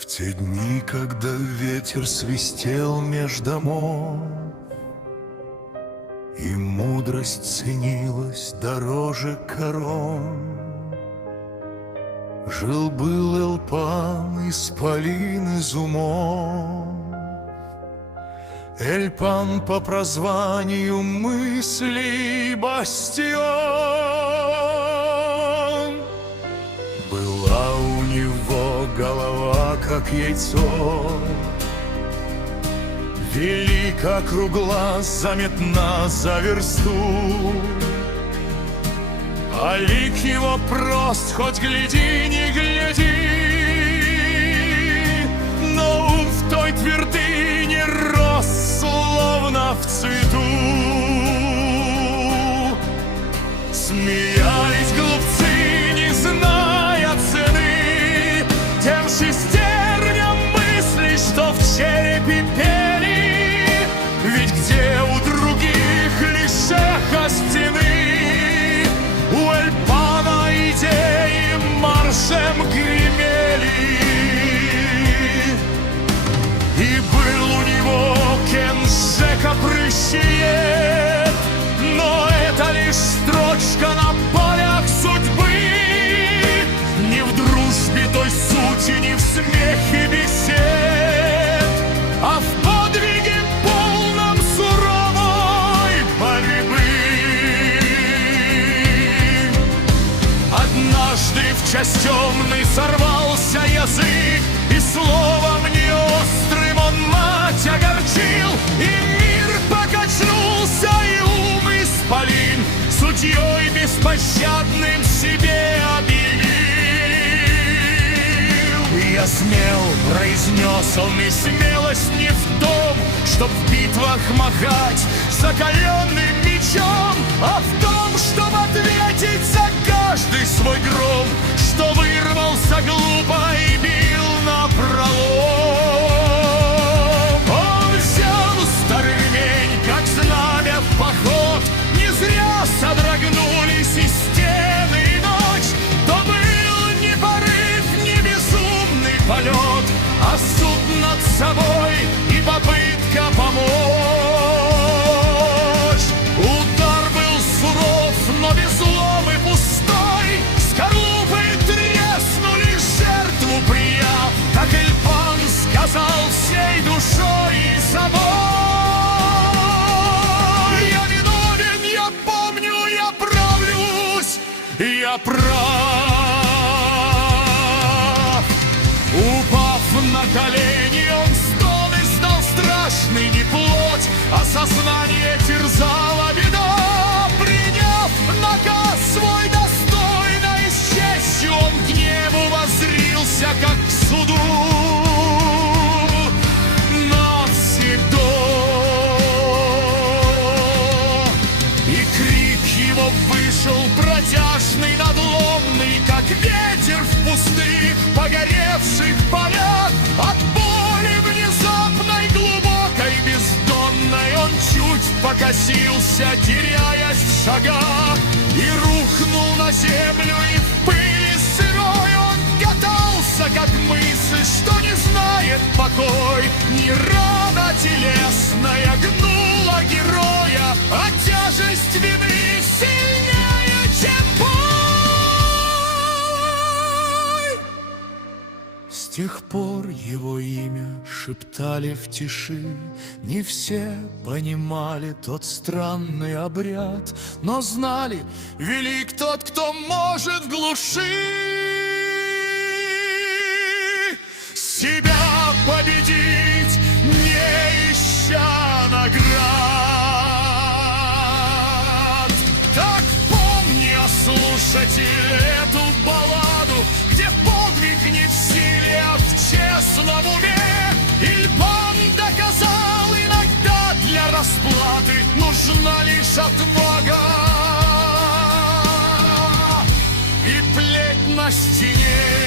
В те дни, когда ветер свистел меж домов, и мудрость ценилась дороже корон, жил-был Эльпан, исполин из умов. Эльпан по прозванию мыслей бастион. Была у него голова, как яйцо, велика, кругла, заметна за версту. А лик его прост, хоть гляди, не гляди, но ум в той твердыне рос, словно в цвету. Смеялись глупцы, не зная цены, тем шестерням мыслей, что в черепе пели. Ведь где у других лишь эхо стены, у Эльпана идеи маршем гремели. И был у него Кенжека прыщиет, но это лишь строчка на полях судьбы. Не в дружбе той сути, не в смехе бесед, а в подвиге полном суровой борьбы. Однажды в час темный сорвался язык, и словом неострым он мать огорчил, и мир покачнулся, и ум исполин судьей беспощадным себе объявил. Я смел, произнес он, и смелость не в том, чтоб в битвах махать закаленным мечом, а в том, чтоб ответить за каждый свой гром, что вырвался глупо и бил напролом. Он взял старый ремень, как знамя в поход, не зря содрогнулись и стены, и ночь. То был не порыв, не безумный полет, а суд над собой и попытка помочь. Удар был суров, но беззлом и пустой, скорлупы треснули, жертву прияв, как Эльпан сказал всей душой и собой. Я виновен, я помню, я правлюсь, я прав. Упав на колени, он стон издал страшный, не плоть, а сознание терзала беда. Приняв наказ свой достойно и с честью, он к небу воззрился, как к суду навсегда. И крик его вышел протяжный, надломный, как ветер в пустых погоревших полях. От боли внезапной, глубокой, бездонной он чуть покосился, теряясь в шагах, и рухнул на землю, и в пыли сырой он катался, как мысль, что не знает покой. Ни рана телесная гнула героя, а тяжесть вины сильнее, чем боль. С тех пор его имя шептали в тиши, не все понимали тот странный обряд, но знали, велик тот, кто может в глуши себя победить, не ища наград. Так помни, слушатель, эту балладу, где подвиг не в силе, а в честном уме. Эльпан доказал, иногда для расплаты нужна лишь отвага, и плеть на стене